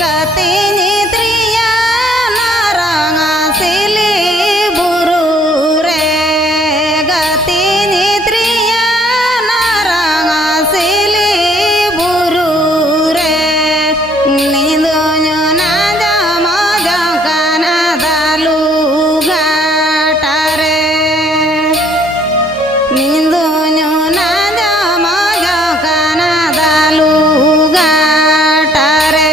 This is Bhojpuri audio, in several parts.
gatinya tria narang asili buru re gatinya tria narang asili buru re nindonya naja moja kana dalu gatare nindonya naja moja kana dalu gatare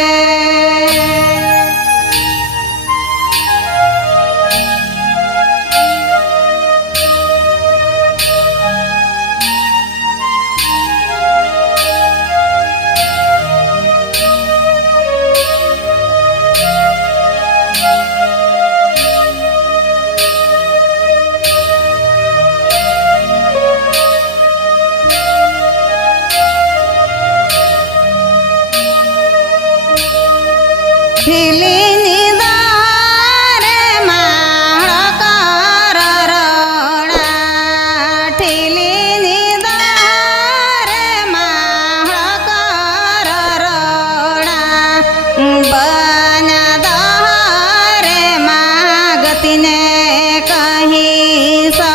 Hilini dare mahakar roda hilini dare mahakar roda banya dare magatine kahi sa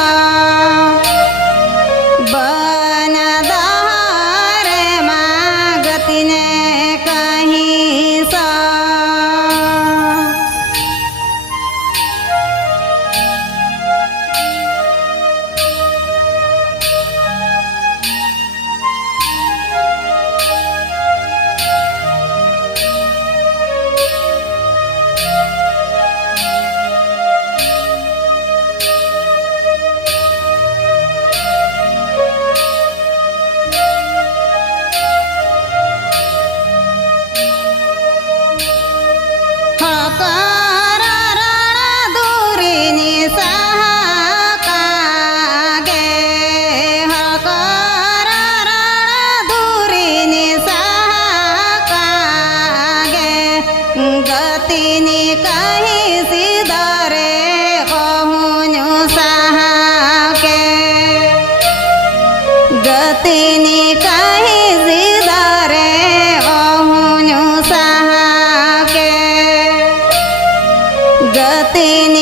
banya dare magatine kahi sa गतिनी कही सिदरे कहूँ सहा के गतिनी कही सिदरे कहूँ सहा के गतिनी